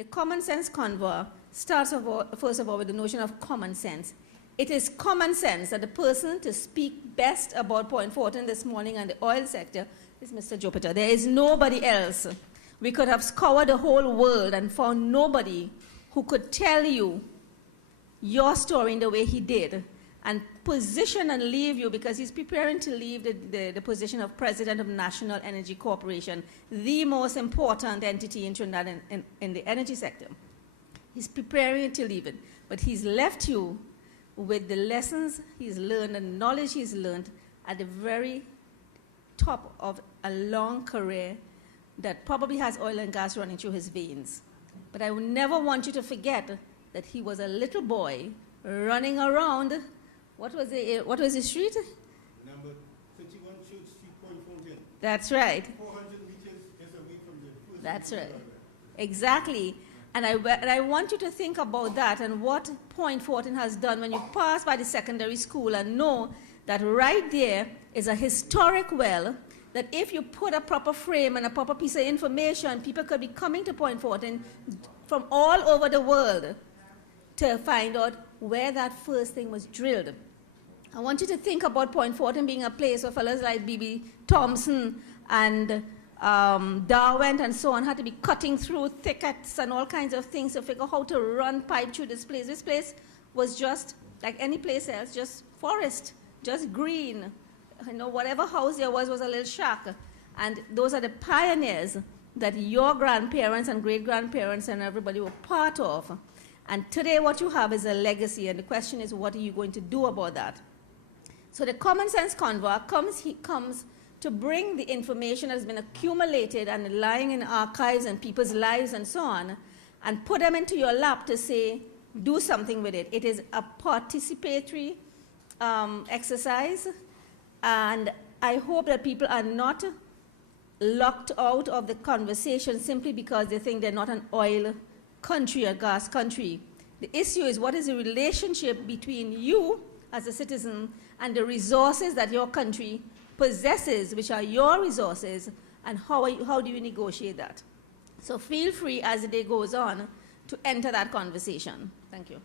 The common sense convo starts first of all with the notion of common sense. It is common sense that the person to speak best about Point Fortin this morning and the oil sector is Mr. Jupiter. There is nobody else. We could have scoured the whole world and found nobody who could tell you your story in the way he did and position and leave you, because he's preparing to leave the position of President of National Energy Corporation, the most important entity in Trinidad in the energy sector. He's preparing to leave it, but he's left you with the lessons he's learned and knowledge he's learned at the very top of a long career that probably has oil and gas running through his veins. But I would never want you to forget that he was a little boy running around. What was the street? Number 31 Church Street, Point Fortin. That's right. 400 meters just away from the first. That's right. Exactly. And I want you to think about that and what Point Fortin has done when you pass by the secondary school and know that right there is a historic well that if you put a proper frame and a proper piece of information, people could be coming to Point Fortin from all over the world to find out where that first thing was drilled. I want you to think about Point Fortin being a place where fellows like B.B. Thompson and Darwin and so on had to be cutting through thickets and all kinds of things to figure out how to run pipe through this place. This place was just like any place else, just forest, just green. You know, whatever house there was a little shack. And those are the pioneers that your grandparents and great-grandparents and everybody were part of. And today what you have is a legacy, and the question is, what are you going to do about that? So the common sense convo comes to bring the information that has been accumulated and lying in archives and people's lives and so on, and put them into your lap to say, do something with it. It is a participatory exercise, and I hope that people are not locked out of the conversation simply because they think they're not an oil country or gas country. The issue is, what is the relationship between you as a citizen and the resources that your country possesses, which are your resources, and how do you negotiate that? So feel free as the day goes on to enter that conversation. Thank you.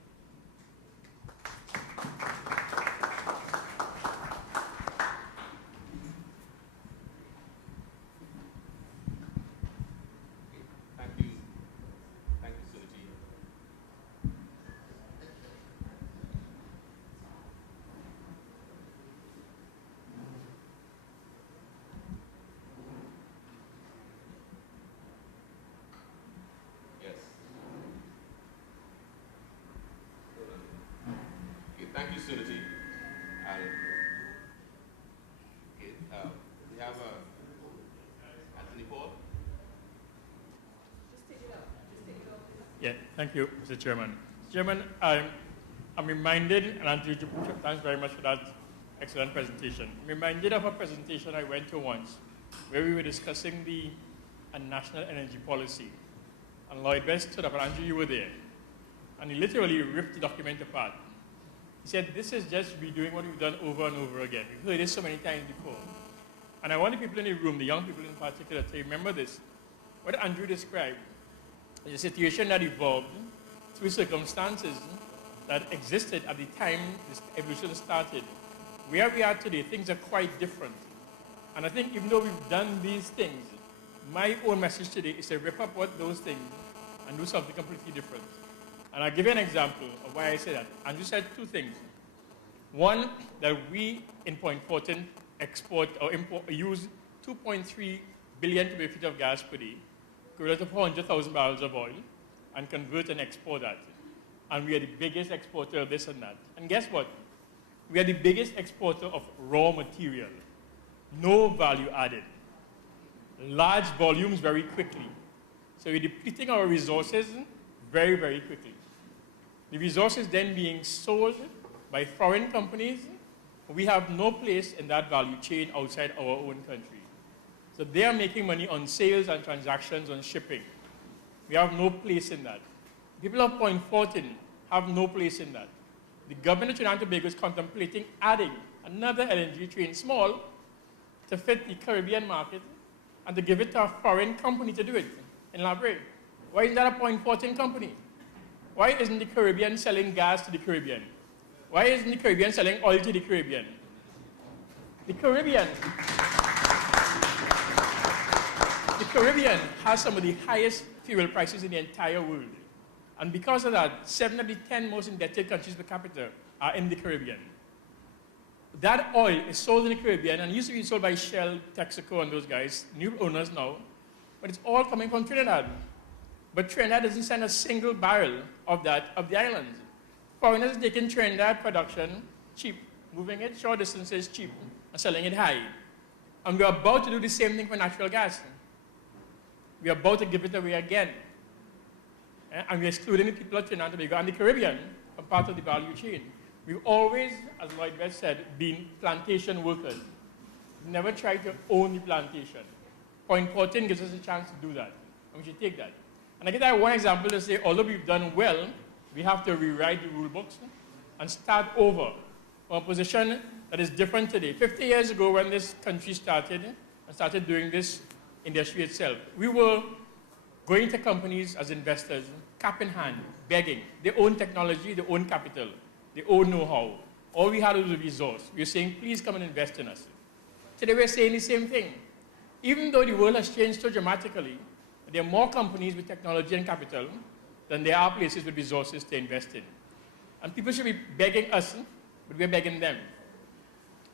Thank you, Sudaji. We have Anthony Paul. Just take it up. Yeah, thank you, Mr. Chairman. Chairman, I'm reminded, and Anthony, thanks very much for that excellent presentation. I'm reminded of a presentation I went to once where we were discussing the national energy policy. And Lloyd West stood up, and Andrew, you were there. And he literally ripped the document apart. He said, this is just redoing what we've done over and over again. We've heard this so many times before. And I want the people in the room, the young people in particular, to remember this. What Andrew described is a situation that evolved through circumstances that existed at the time this evolution started. Where we are today, things are quite different. And I think even though we've done these things, my own message today is to rip up what those things and do something completely different. And I'll give you an example of why I say that. Andrew said two things. One, that we in Point Fortin export or import, use 2.3 billion cubic feet of gas per day, equivalent to 400,000 barrels of oil, and convert and export that. And we are the biggest exporter of this and that. And guess what? We are the biggest exporter of raw material. No value added. Large volumes very quickly. So we're depleting our resources very, very quickly. The resources then being sold by foreign companies, we have no place in that value chain outside our own country. So they are making money on sales and transactions on shipping. We have no place in that. People of Point Fortin have no place in that. The government of Trinidad and Tobago is contemplating adding another LNG train, small, to fit the Caribbean market and to give it to a foreign company to do it in La Brea. Why isn't that a Point Fortin company? Why isn't the Caribbean selling gas to the Caribbean? Why isn't the Caribbean selling oil to the Caribbean? The Caribbean has some of the highest fuel prices in the entire world. And because of that, 7 of the 10 most indebted countries per capita are in the Caribbean. That oil is sold in the Caribbean and used to be sold by Shell, Texaco, and those guys, new owners now, but it's all coming from Trinidad. But Trinidad doesn't send a single barrel of that of the islands. Foreigners are taking Trinidad production cheap, moving it short distances cheap, and selling it high. And we're about to do the same thing for natural gas. We're about to give it away again. And we're excluding the people of Trinidad and Tobago and the Caribbean from part of the value chain. We've always, as Lloyd West said, been plantation workers. We've never tried to own the plantation. Point Fortin gives us a chance to do that, and we should take that. And I give that one example to say, although we've done well, we have to rewrite the rule books and start over from a position that is different today. 50 years ago, when this country started doing this industry itself, we were going to companies as investors, cap in hand, begging. They own technology, they own capital, they own know-how. All we had was a resource. We were saying, please come and invest in us. Today we're saying the same thing. Even though the world has changed so dramatically, there are more companies with technology and capital than there are places with resources to invest in. And people should be begging us, but we're begging them.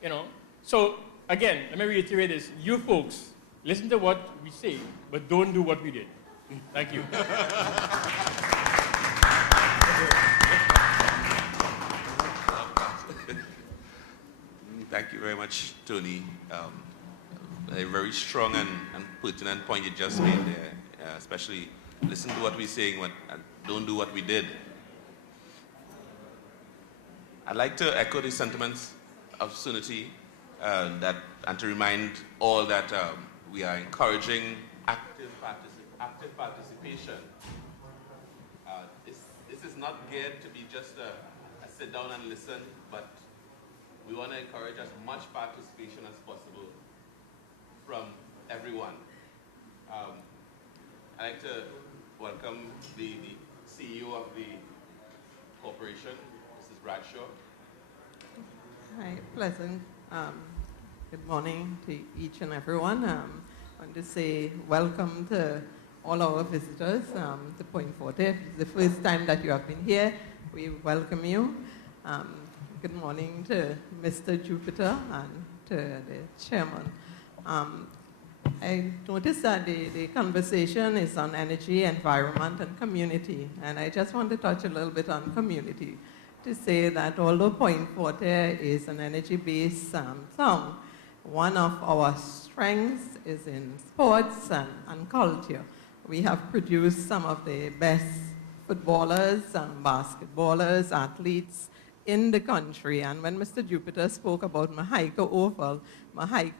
You know? So again, let me reiterate this. You folks, listen to what we say, but don't do what we did. Thank you. Thank you very much, Tony. A very strong and pertinent point you just made there, especially listen to what we're saying and don't do what we did. I'd like to echo the sentiments of Suniti and to remind all that we are encouraging active participation. This is not geared to be just a sit down and listen, but we want to encourage as much participation as possible from everyone. I'd like to welcome the CEO of the corporation, Mrs. Bradshaw. Hi, pleasant. Good morning to each and everyone. I want to say welcome to all our visitors to Point Fortin. If it's the first time that you have been here, we welcome you. Good morning to Mr. Jupiter and to the chairman. I noticed that the conversation is on energy, environment, and community. And I just want to touch a little bit on community to say that although Point Fortin is an energy-based town, one of our strengths is in sports and culture. We have produced some of the best footballers, basketballers, athletes in the country. And when Mr. Jupiter spoke about Mahaica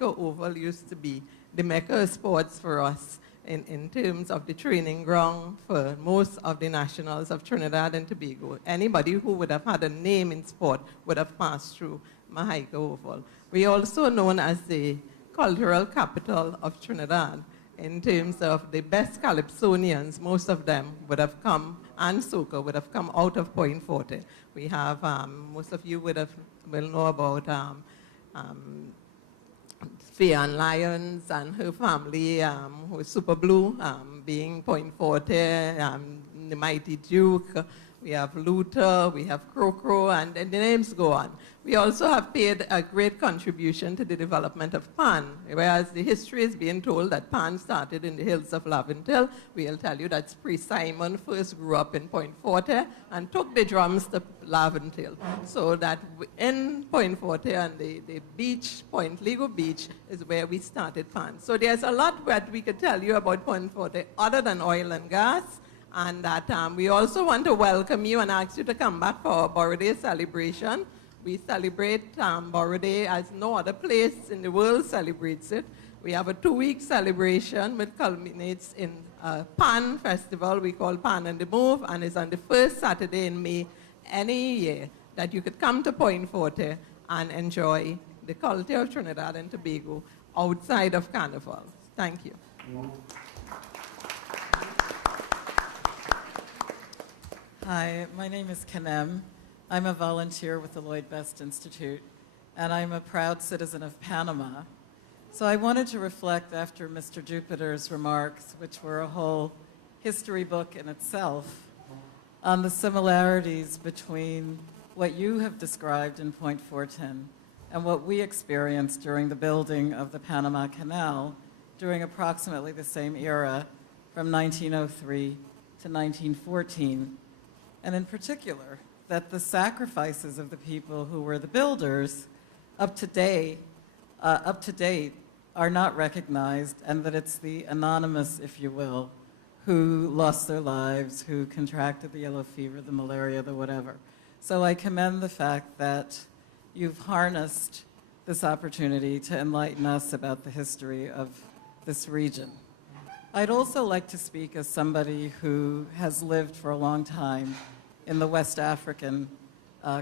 Oval used to be the mecca of sports for us in terms of the training ground for most of the nationals of Trinidad and Tobago. Anybody who would have had a name in sport would have passed through Mahaica Oval. We are also known as the cultural capital of Trinidad in terms of the best Calypsonians. Most of them would have come, and soca would have come out of Point Fortin. We have, most of you will know about Fian Lyons and her family, who is Super Blue, being Point Fortin, the Mighty Duke. We have Luther, we have Crocro, and the names go on. We also have paid a great contribution to the development of Pan, whereas the history is being told that Pan started in the hills of Laventille. We'll tell you that Spree Simon first grew up in Point Fortin and took the drums to Laventille. So that in Point Fortin and the beach, Point Lego Beach, is where we started Pan. So there's a lot that we could tell you about Point Fortin other than oil and gas. And that we also want to welcome you and ask you to come back for our Borrow Day celebration. We celebrate Borrow Day as no other place in the world celebrates it. We have a 2-week celebration which culminates in a Pan festival we call Pan and the Move, and it's on the first Saturday in May any year that you could come to Point Fortin and enjoy the culture of Trinidad and Tobago outside of Carnival. Thank you. Hi, my name is Kanem. I'm a volunteer with the Lloyd Best Institute, and I'm a proud citizen of Panama. So I wanted to reflect after Mr. Jupiter's remarks, which were a whole history book in itself, on the similarities between what you have described in Point Fortin and what we experienced during the building of the Panama Canal during approximately the same era from 1903 to 1914. And in particular, that the sacrifices of the people who were the builders up to date are not recognized, and that it's the anonymous, if you will, who lost their lives, who contracted the yellow fever, the malaria, the whatever. So I commend the fact that you've harnessed this opportunity to enlighten us about the history of this region. I'd also like to speak as somebody who has lived for a long time in the West African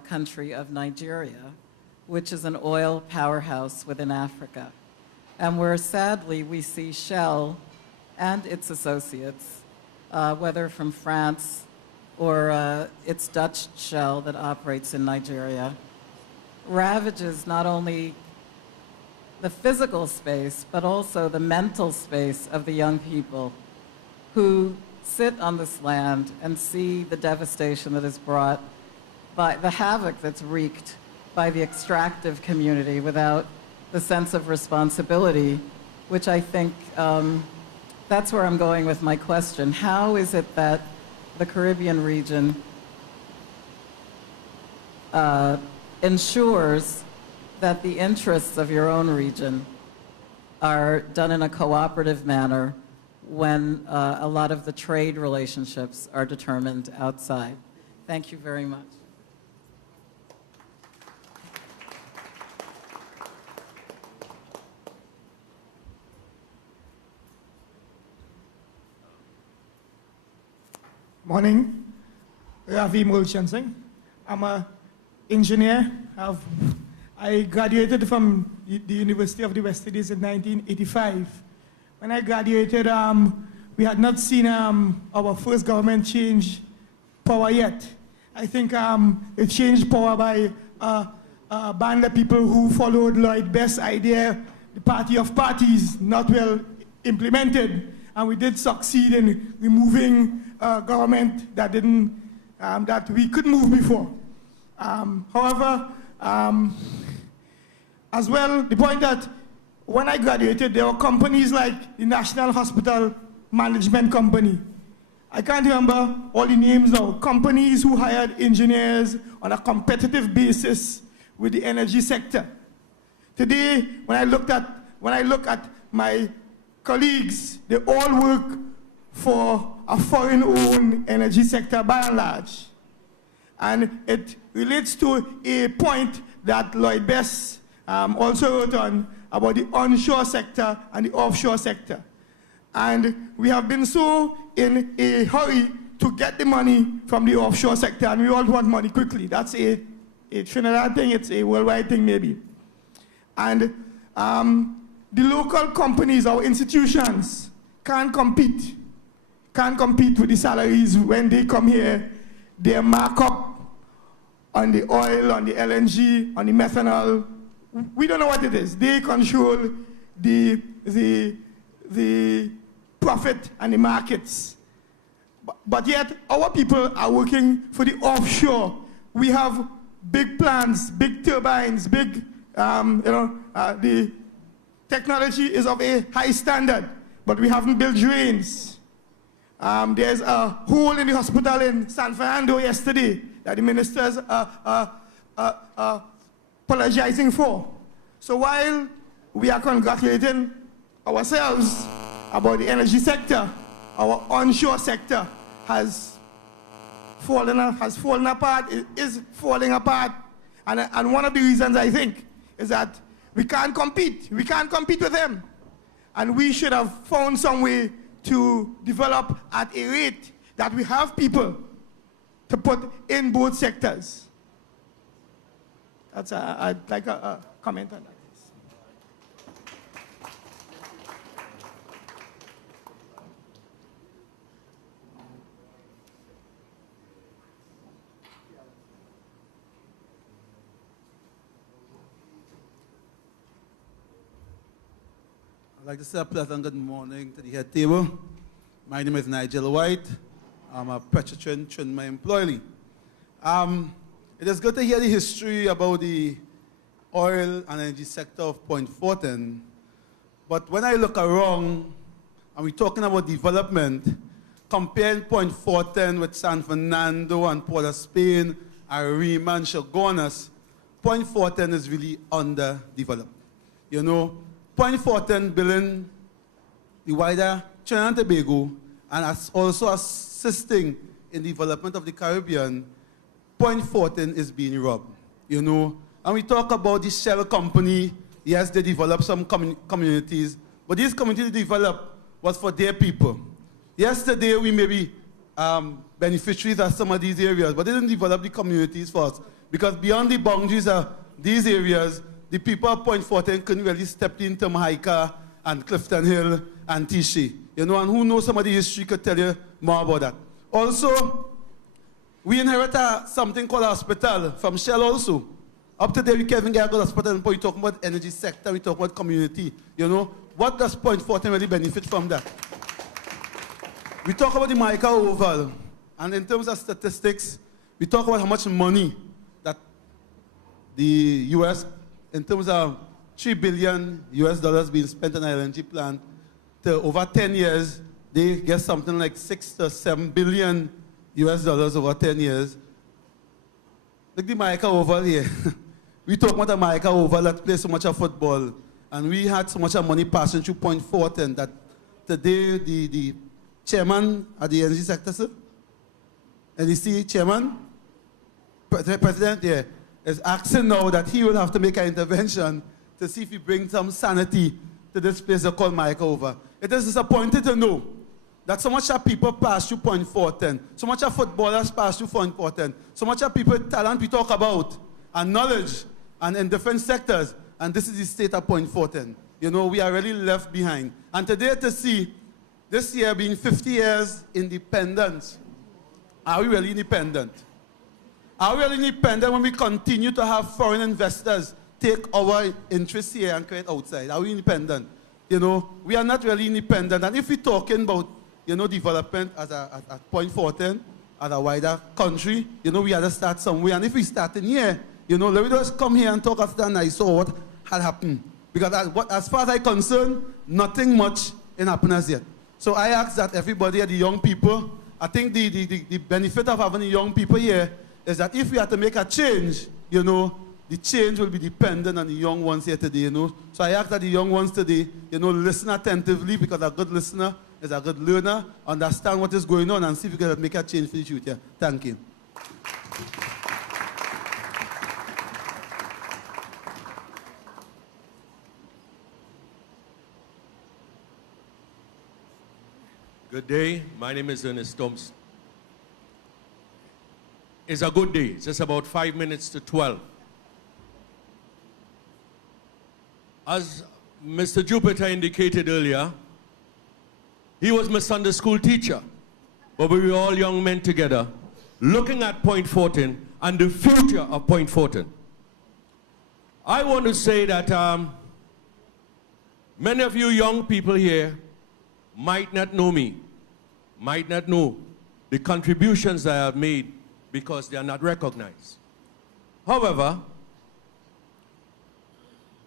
country of Nigeria, which is an oil powerhouse within Africa, and where sadly we see Shell and its associates, whether from France or its Dutch Shell that operates in Nigeria, ravages not only the physical space, but also the mental space of the young people who sit on this land and see the devastation that is brought by the havoc that's wreaked by the extractive community without the sense of responsibility, which I think that's where I'm going with my question. How is it that the Caribbean region ensures that the interests of your own region are done in a cooperative manner when a lot of the trade relationships are determined outside? Thank you very much. Morning, Ravi Mulchan. I'm an engineer. I graduated from the University of the West Indies in 1985. When I graduated, we had not seen our first government change power yet. I think it changed power by a band of people who followed Lloyd Best's idea, the party of parties, not well implemented. And we did succeed in removing government that didn't, that we couldn't move before. However, as well, the point that when I graduated, there were companies like the National Hospital Management Company. I can't remember all the names now. Companies who hired engineers on a competitive basis with the energy sector. Today, when I look at my colleagues, they all work for a foreign-owned energy sector by and large. And it relates to a point that Lloyd Best also wrote on about the onshore sector and the offshore sector. And we have been so in a hurry to get the money from the offshore sector, and we all want money quickly. That's a Trinidad thing, it's a worldwide thing maybe. And the local companies, our institutions, can't compete with the salaries when they come here. Their markup on the oil, on the LNG, on the methanol, we don't know what it is. They control the profit and the markets. But yet, our people are working for the offshore. We have big plants, big turbines, big, the technology is of a high standard, but we haven't built drains. There's a hole in the hospital in San Fernando yesterday that the ministers are apologizing for. So while we are congratulating ourselves about the energy sector, our onshore sector has fallen apart, is falling apart. And one of the reasons, I think, is that we can't compete. We can't compete with them. And we should have found some way to develop at a rate that we have people to put in both sectors. That's I'd like a comment on that. like to say a pleasant good morning to the head table. My name is Nigel White. I'm a Petrotrin Trinma employee. It is good to hear the history about the oil and energy sector of Point Fortin. But when I look around and we're talking about development, comparing Point Fortin with San Fernando and Port of Spain, Arima and Chaguanas, Point Fortin is really underdeveloped. You know, Point Fortin building the wider Trinidad and Tobago and also assisting in the development of the Caribbean. Point Fortin is being robbed, you know. And we talk about the Shell company. Yes, they develop some communities, but these communities developed was for their people. Yesterday, we may be beneficiaries of some of these areas, but they didn't develop the communities for us. Because beyond the boundaries of these areas, the people of Point Fortin couldn't really step into Mahaika and Clifton Hill and Tichy. You know, and who knows some of the history could tell you more about that. Also, we inherited something called a hospital from Shell also. Up to there, we can't even get a good hospital. And we talk about energy sector, we talk about community. You know, what does Point Fortin really benefit from that? We talk about the Mahaika Oval, and in terms of statistics, we talk about how much money that the U.S., in terms of $3 billion being spent on an LNG plant, to over 10 years, they get something like $6 to $7 billion over 10 years. Look the Mahaika Oval here. We talk about the Mahaika Oval that plays so much of football, and we had so much of money passing through Point Fortin that today the chairman of the energy sector, sir, NEC chairman, president, yeah, is asking now that he will have to make an intervention to see if he brings some sanity to this place they call Mahaika Oval. It is disappointing to know that so much of people pass through Point Fortin, so much of footballers pass through Point Fortin, so much of people talent we talk about, and knowledge, and in different sectors, and this is the state of Point Fortin. You know, we are really left behind. And today to see this year being 50 years independence, are we really independent? Are we really independent when we continue to have foreign investors take our interests here and create outside? Are we independent? You know, we are not really independent. And if we're talking about, you know, development at Point Fortin, as a wider country, you know, we have to start somewhere. And if we start in here, you know, let me just come here and talk after and I saw what had happened. Because as far as I'm concerned, nothing much in happiness yet. So I ask that everybody, the young people, I think the benefit of having the young people here is that if we have to make a change, you know, the change will be dependent on the young ones here today, you know. So I ask that the young ones today, you know, listen attentively, because a good listener is a good learner, understand what is going on, and see if we can make a change for the future. Thank you. Good day. My name is Ernest Thompson. It's a good day. It's just about 5 minutes to 12. As Mr. Jupiter indicated earlier, he was my Sunday school teacher. But we were all young men together looking at Point Fortin and the future of Point Fortin. I want to say that many of you young people here might not know me, might not know the contributions that I have made because they are not recognized. However,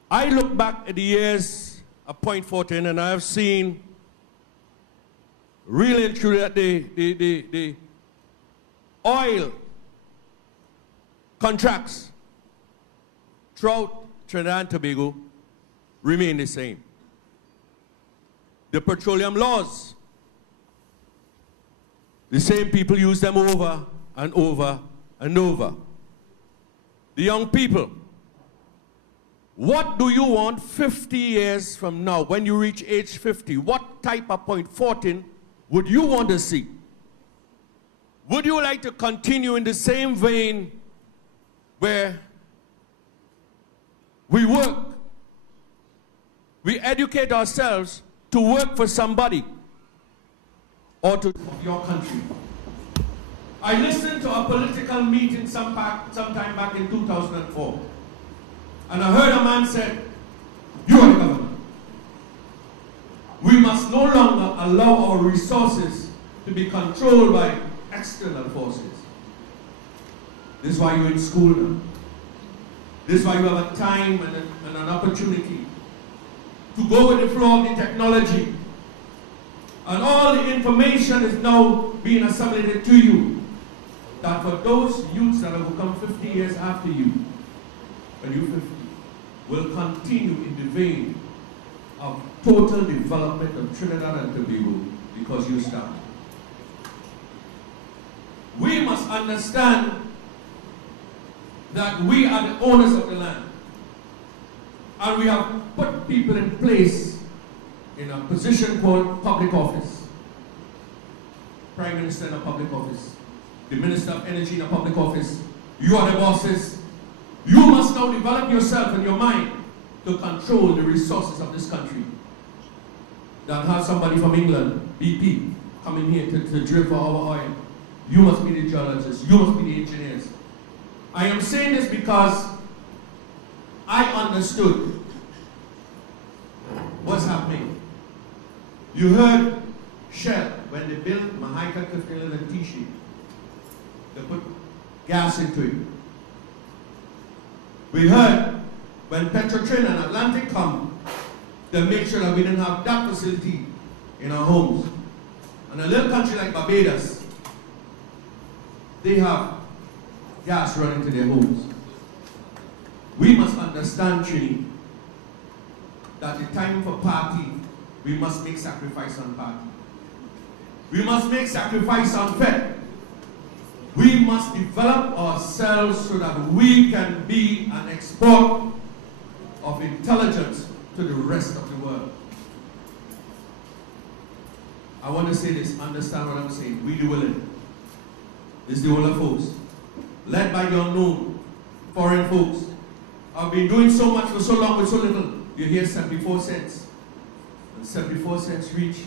I look back at the years of Point Fortin and I have seen really and truly that the oil contracts throughout Trinidad and Tobago remain the same. The petroleum laws, the same people use them over and over and over. The young people, what do you want 50 years from now when you reach age 50? What type of Point Fortin would you want to see? Would you like to continue in the same vein where we work, we educate ourselves to work for somebody or to your country? I listened to a political meeting sometime back in 2004, and I heard a man say, "You are the government." allow our resources to be controlled by external forces. This is why you're in school now. This is why you have a time and an opportunity to go with the flow of the technology. And all the information is now being assimilated to you. That for those youths that will come 50 years after you, when you're 50, will continue in the vein of total development of Trinidad and Tobago because you started. We must understand that we are the owners of the land. And we have put people in place in a position called public office. Prime Minister in a public office. The Minister of Energy in a public office. You are the bosses. You must now develop yourself and your mind to control the resources of this country. That has somebody from England, BP, coming here to drill for our oil. You must be the geologists. You must be the engineers. I am saying this because I understood what's happening. You heard Shell, when they built Mahaika, Clifton, and Tishi, they put gas into it. We heard when Petrotrin and Atlantic come, they make sure that we didn't have that facility in our homes. And a little country like Barbados, they have gas running to their homes. We must understand, Trini, that the time for party, we must make sacrifice on party. We must make sacrifice on fed. We must develop ourselves so that we can be an export of intelligence to the rest of the world. I want to say this, understand what I'm saying. We the willing. This is the older folks, led by the unknown, foreign folks. I've been doing so much for so long with so little. You hear 74 cents. And 74 cents reach.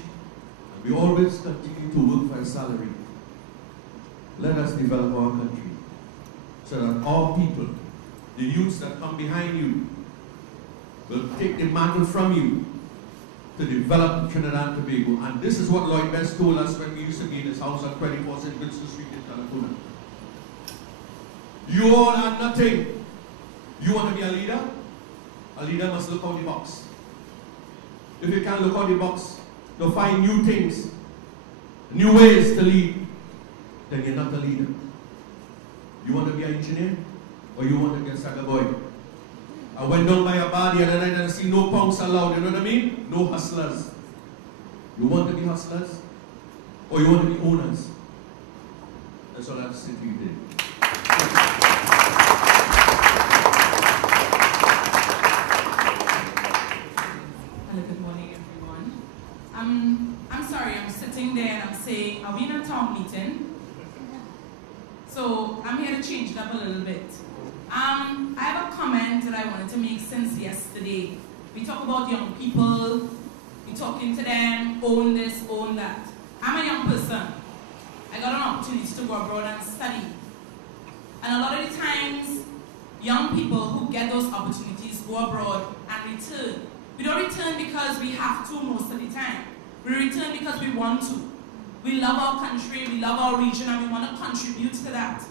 And we always continue to work for a salary. Let us develop our country so that our people, the youths that come behind you, will take the mantle from you to develop Trinidad and Tobago. And this is what Lloyd Best told us when we used to be in his house on 24th St. Vincent Street in California. You all are nothing. You want to be a leader? A leader must look out the box. If you can't look out the box to find new things, new ways to lead, then you're not a leader. You want to be an engineer? Or you want to be a saga boy? I went down by a bar the other night and I see no punks allowed, you know what I mean? No hustlers. You want to be hustlers? Or you want to be owners? That's all I have to say to you today. Hello, good morning, everyone. I'm sorry, I'm sitting there and I'm saying, are we in a town meeting? So I'm here to change it up a little bit. I have a comment that I wanted to make since yesterday. We talk about young people, we talking to them, own this, own that. I'm a young person. I got an opportunity to go abroad and study. And a lot of the times, young people who get those opportunities go abroad and return. We don't return because we have to most of the time. We return because we want to. We love our country, we love our region, and we want to contribute to that.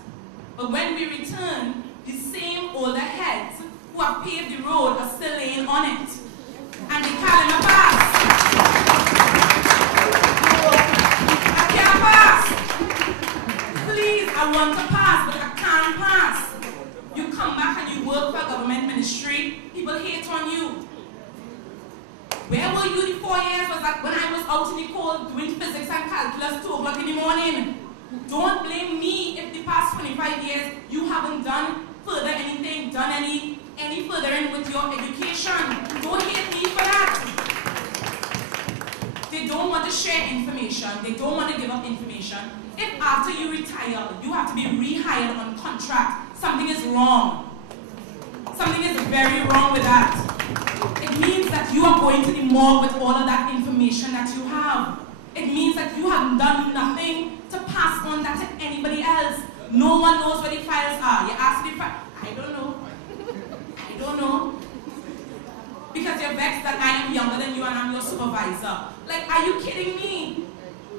But when we return, the same older heads who have paved the road are still laying on it. And they can't pass. I can't pass. Please, I want to pass, but I can't pass. You come back and you work for a government ministry, people hate on you. Where were you the 4 years? Was that when I was out in the cold doing physics and calculus 2 o'clock in the morning? Don't blame me if the past 25 years you haven't done further anything, done any furthering with your education. Don't hate me for that. They don't want to share information. They don't want to give up information. If after you retire, you have to be rehired on contract, something is wrong. Something is very wrong with that. It means that you are going to the morgue with all of that information that you have. It means that you have done nothing to pass on that to anybody else. No one knows where the files are. You ask the file, I don't know. I don't know. Because you're vexed that I am younger than you and I'm your supervisor. Like, are you kidding me?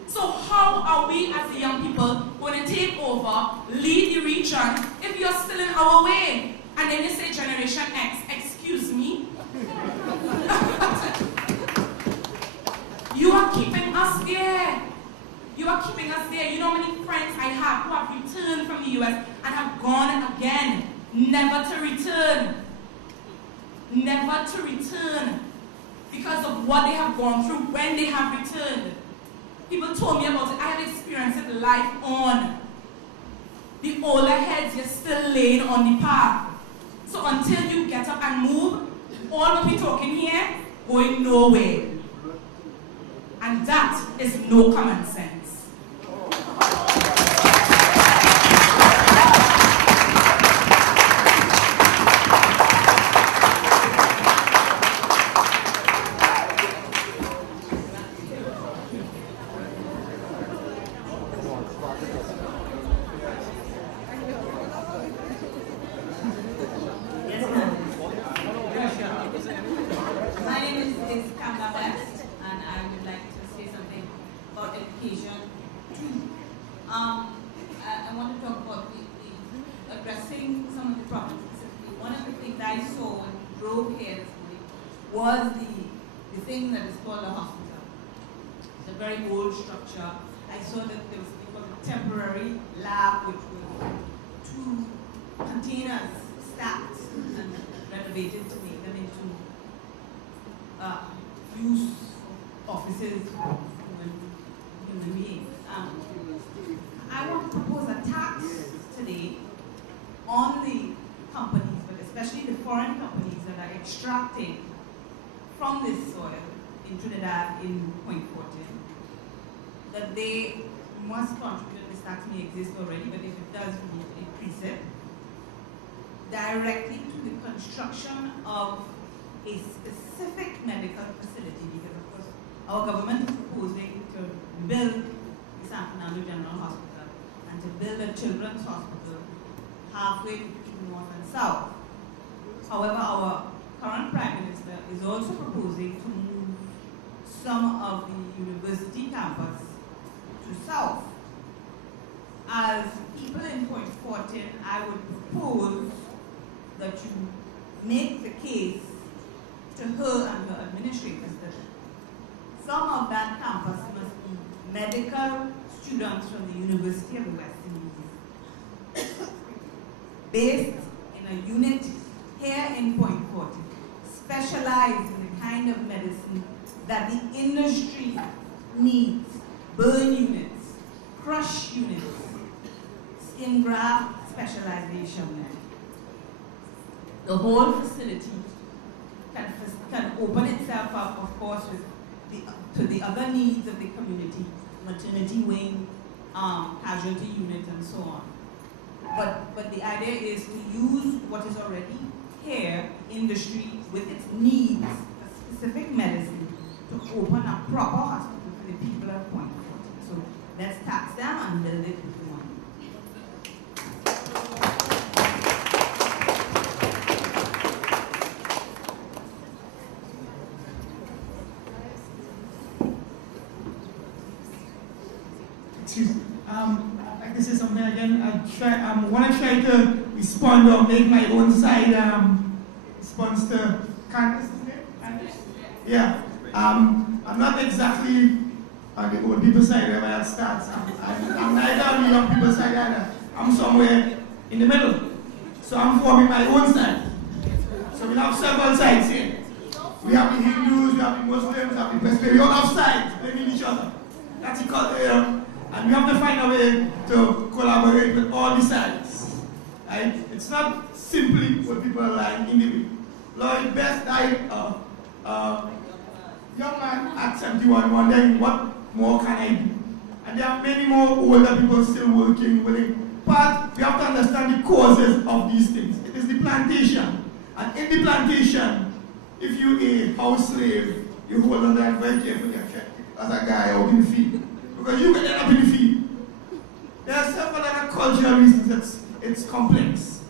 So how are we as the young people going to take over, lead the region, if you're still in our way? And then you say Generation X, excuse me? You are keeping us there. You are keeping us there. You know how many friends I have who have returned from the US and have gone again, never to return. Never to return because of what they have gone through when they have returned. People told me about it. I have experienced it live on. The older heads, you're still laying on the path. So until you get up and move, all what we're talking here, going nowhere. And that is no common sense. From this soil in Trinidad in Point Fortin, that they must contribute, this tax may exist already, but if it does, we need to increase it, directly to the construction of a specific medical facility, because of course our government is proposing to build the San Fernando General Hospital and to build a children's hospital halfway between north and south. However, our current Prime Minister is also proposing to move some of the university campus to south. As people in Point Fortin, I would propose that you make the case to her and her administrators that some of that campus must be medical students from the University of the West Indies, based in a unit here in Point Fortin, specialized in the kind of medicine that the industry needs. Burn units, crush units, skin graft specialization. The whole facility can open itself up, of course, to the other needs of the community, maternity wing, casualty unit, and so on. But the idea is to use what is already here, industry, with its needs, a specific medicine, to open a proper hospital for the people of Point Fortin. So let's tax them and build it with the money. Excuse me. I'd like to say something again. I want to try to respond or make my own side response to Candace's name. Yeah. I'm not exactly on the old people's side where that starts. I'm neither on the young people's side either. I'm somewhere in the middle. So I'm forming my own side. So we have several sides here. We have the Hindus, we have the Muslims, we have the Presbyterians. We all have sides blaming each other. That's the culture. And we have to find a way to collaborate with all the sides. Right? It's not simply what people are lying in the way. Lloyd Best died, young man at 71, wondering what more can I do? And there are many more older people still working, willing. But we have to understand the causes of these things. It is the plantation. And in the plantation, if you're a house slave, you hold on that very carefully as a guy out in the field. Because you can end up in the field. There are several other cultural reasons that it's complex.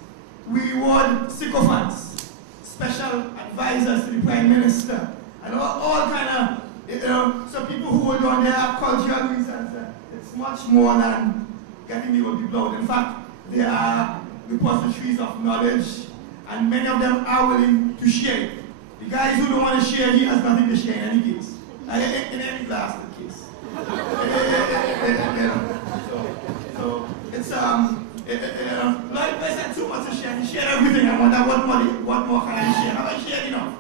We reward sycophants. special advisors to the Prime Minister, and all kind of, so people who hold on there are cultural reasons. It's much more than getting the old people out. In fact, they are repositories of knowledge, and many of them are willing to share it. The guys who don't want to share, he has nothing to share in any case. In any class, the case. So it's like I said, too much to share. He shared everything. I wonder what more can I share? Have I shared enough?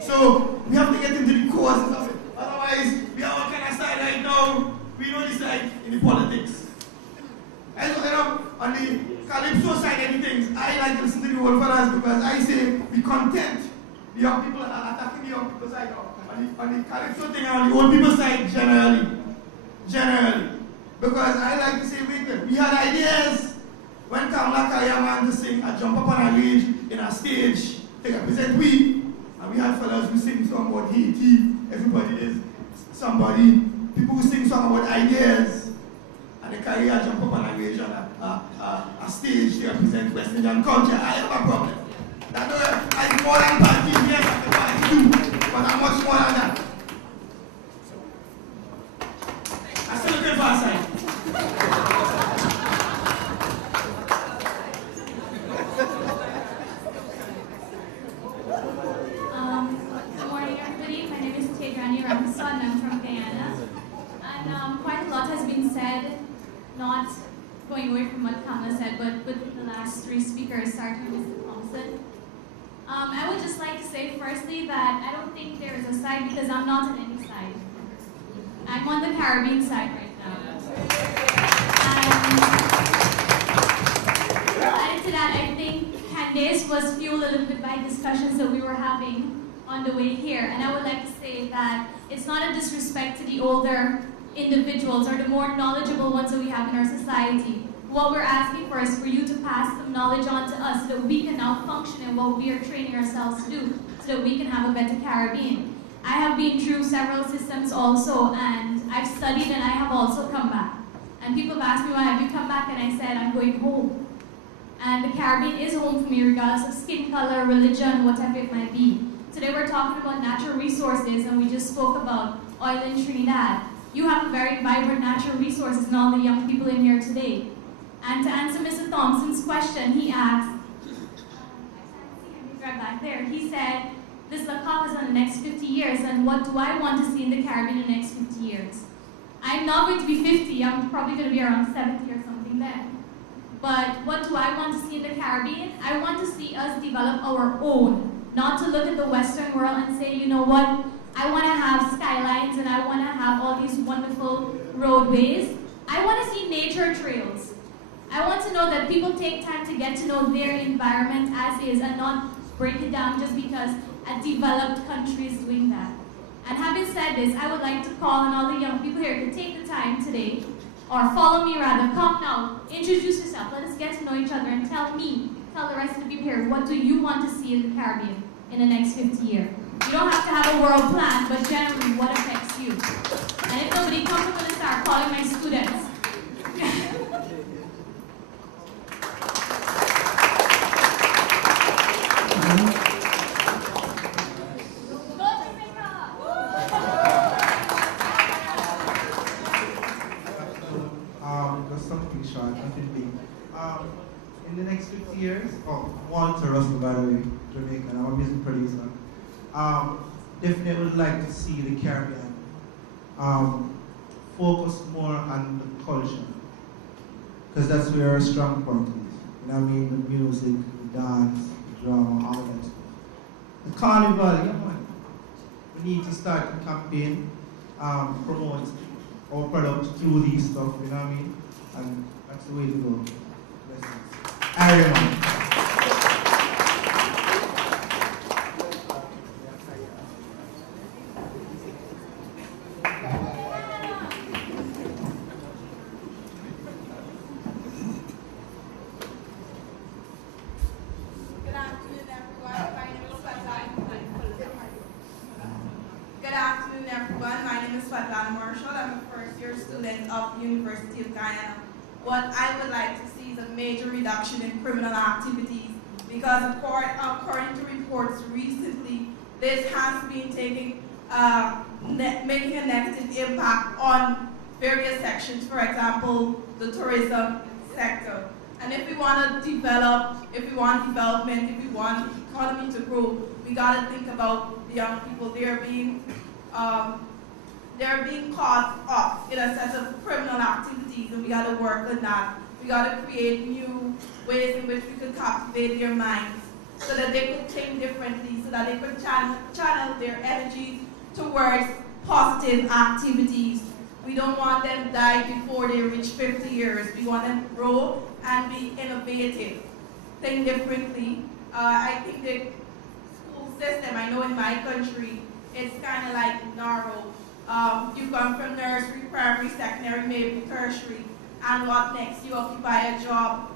So we have to get into the causes of it. Otherwise, we are all kind of side right now. We don't decide in the politics. And on the Calypso side of the things, I like to listen to the old fellas because I say be content. The young people are attacking the young people side. On the Calypso thing, on the old people side, generally. Because I like to say, wait, we had ideas when Kamala Kayaman to sing a jump up on a ridge in a stage to represent we. And we had fellas who sing song about Haiti, everybody is somebody, people who sing song about ideas, and they carry a jump up on a ridge on a stage to represent West Indian culture. I have a problem. That I'm more than party, yes, I can party too, but I'm much more than that. I still looking for a sign. Good morning, everybody. My name is Tedrani Ramson. I'm from Guyana. And quite a lot has been said, not going away from what Kamala said, but with the last three speakers, starting with Mr. Thompson. I would just like to say, firstly, that I don't think there is a side because I'm not on any side. I'm on the Caribbean side right now. And added to that, I think Candace was fueled a little bit by discussions that we were having on the way here. And I would like to say that it's not a disrespect to the older individuals or the more knowledgeable ones that we have in our society. What we're asking for is for you to pass some knowledge on to us so that we can now function in what we are training ourselves to do so that we can have a better Caribbean. I have been through several systems also, and I've studied and I have also come back. And people have asked me, why have you come back? And I said, I'm going home. And the Caribbean is home for me regardless of skin color, religion, whatever it might be. Today we're talking about natural resources, and we just spoke about oil in Trinidad. You have a very vibrant natural resources and all the young people in here today. And to answer Mr. Thompson's question, he asked, right back there, he said, this LACOP is on the next 50 years, and what do I want to see in the Caribbean in the next 50 years? I'm not going to be 50, I'm probably going to be around 70 or something then. But what do I want to see in the Caribbean? I want to see us develop our own, not to look at the Western world and say, you know what, I want to have skylines and I want to have all these wonderful roadways. I want to see nature trails. I want to know that people take time to get to know their environment as is and not break it down just because a developed country is doing that. And having said this, I would like to call on all the young people here to take the time today, or follow me rather, come now, introduce yourself, let us get to know each other and tell the rest of the people here, what do you want to see in the Caribbean in the next 50 years? You don't have to have a world plan, but generally what affects you. And if nobody comes, I'm going to start calling my students. Just something short, nothing big. In the next 50 years, Walter Russell, by the way, Jamaican, I'm a music producer. Definitely would like to see the Caribbean focus more on the culture, because that's where our strong point is. You know what I mean? The music, the dance, the drama, all that stuff. The carnival, yeah man. We need to start a campaign, promote our product through these stuff, you know what I mean? And that's the way to go. Blessings. Everyone. What I would like to see is a major reduction in criminal activities because according to reports recently, this has been taking, making a negative impact on various sections, for example, the tourism sector. And if we want to develop, if we want development, if we want the economy to grow, we got to think about the young people. They're being caught up in a set of criminal activities, and we got to work on that. We got to create new ways in which we could captivate their minds so that they could think differently, so that they could channel their energies towards positive activities. We don't want them to die before they reach 50 years. We want them to grow and be innovative, think differently. I think the school system, I know in my country, it's kind of like narrow. You come from nursery, primary, secondary, maybe tertiary, and what next? You occupy a job.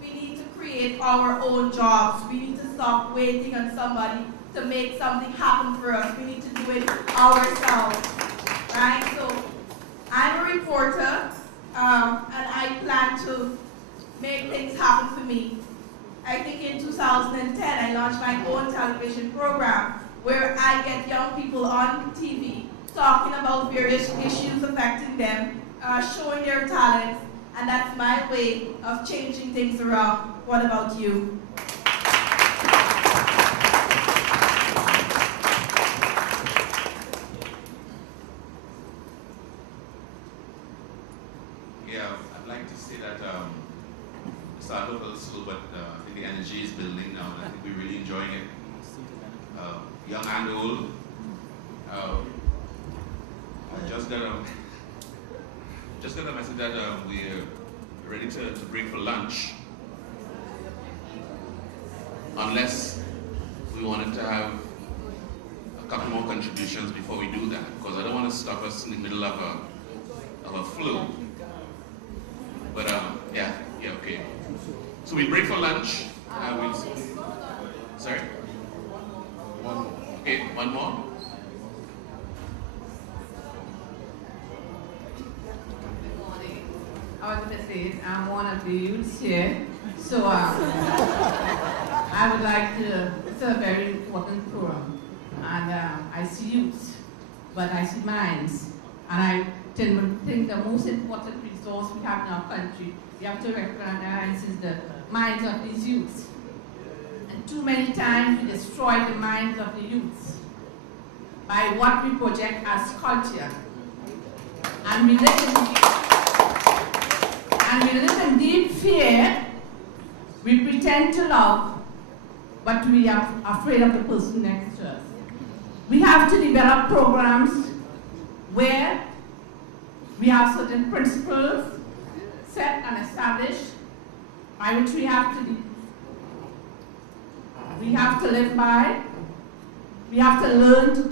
We need to create our own jobs. We need to stop waiting on somebody to make something happen for us. We need to do it ourselves, right? So I'm a reporter, and I plan to make things happen for me. I think in 2010, I launched my own television program where I get young people on TV talking about various issues affecting them, showing their talents, and that's my way of changing things around. What about you? Yeah, I'd like to say that it started off a little slow, but I think the energy is building now, and I think we're really enjoying it. Young and old. I just got a message that we're ready to break for lunch. Unless we wanted to have a couple more contributions before we do that, because I don't want to stop us in the middle of a flow. But yeah, okay. So we break for lunch. Sorry? Okay, one more. I was going to say, I'm one of the youths here, so I would like to, it's a very important forum, and I see youths, but I see minds, and I think the most important resource we have in our country, we have to recognize is the minds of these youths. And too many times we destroy the minds of the youths by what we project as culture. And we live in deep fear. We pretend to love, but we are afraid of the person next to us. We have to develop programs where we have certain principles set and established by which we have to live by. We have to learn to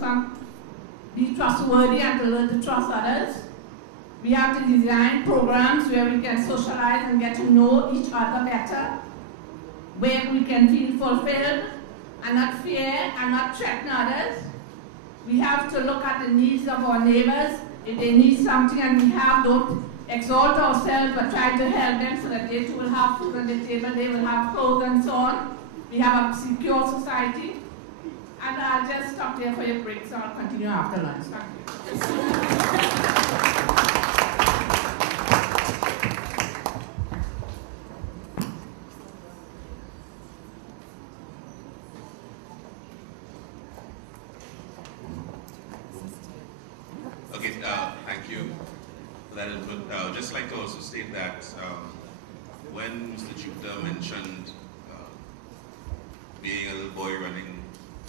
be trustworthy and to learn to trust others. We have to design programs where we can socialize and get to know each other better, where we can feel fulfilled and not fear and not threaten others. We have to look at the needs of our neighbors. If they need something and we have, don't exalt ourselves, but try to help them so that they too will have food on the table, they will have clothes and so on. We have a secure society. And I'll just stop there for your break, so I'll continue after lunch. Thank you. Okay, thank you for that input. I'd just like to also state that when Mr. Jupiter mentioned being a little boy running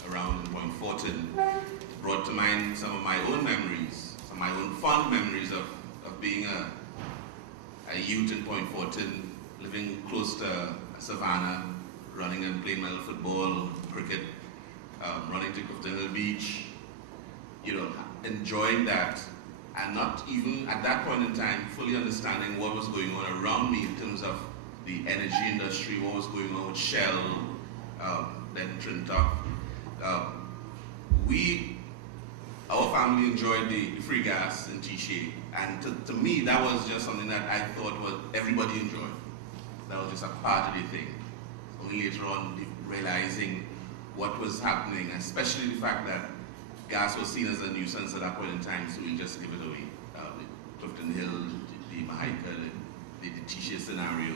around in Point Fortin, it brought to mind some of my own memories, some of my own fond memories of being a youth in Point Fortin, living close to Savannah, running and playing my little football, cricket, running to Clifton Hill Beach, you know, enjoying that, and not even at that point in time fully understanding what was going on around me in terms of the energy industry, what was going on with Shell, then Trinidad. Our family enjoyed the free gas in T-Shade, and to me that was just something that I thought was everybody enjoyed. That was just a part of the thing. only later on realizing what was happening, especially the fact that gas was seen as a nuisance at that point in time, so we just give it away. Clifton Hill, the Mahaika, the Tisha scenario.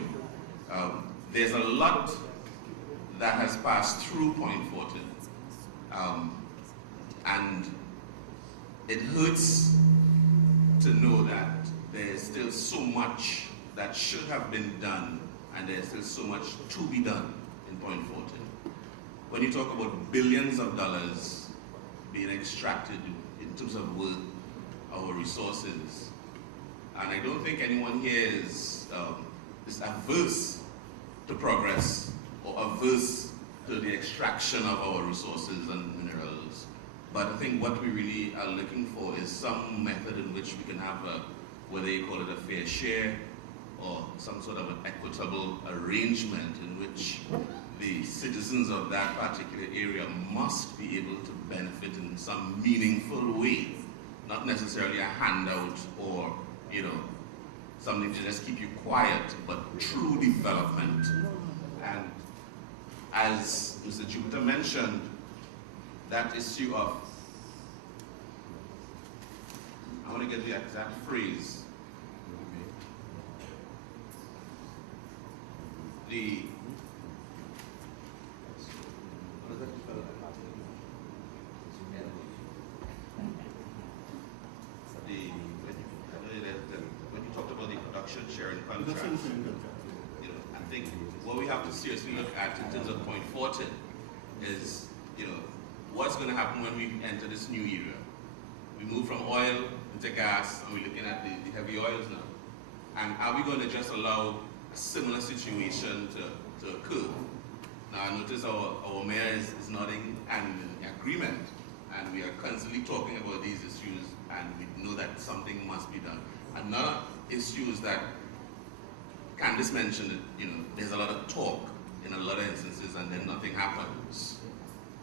There's a lot that has passed through Point Fortin. And it hurts to know that there's still so much that should have been done, and there's still so much to be done in Point Fortin. When you talk about billions of dollars being extracted in terms of our resources, and I don't think anyone here is averse to progress or averse to the extraction of our resources and minerals. But I think what we really are looking for is some method in which we can have whether you call it a fair share or some sort of an equitable arrangement in which the citizens of that particular area must be able to benefit in some meaningful way, not necessarily a handout or, something to just keep you quiet, but true development. And as Mr. Jupiter mentioned, that issue of, I want to get the exact phrase, when you talked about the production sharing contract, I think what we have to seriously look at in terms of Point Fortin is, what's going to happen when we enter this new era. We move from oil into gas, and we're looking at the heavy oils now. And are we going to just allow a similar situation to occur? Now, I notice our mayor is nodding and in agreement, and we are constantly talking about these issues, and we know that something must be done. Another issue is that Candice mentioned that, there's a lot of talk in a lot of instances, and then nothing happens.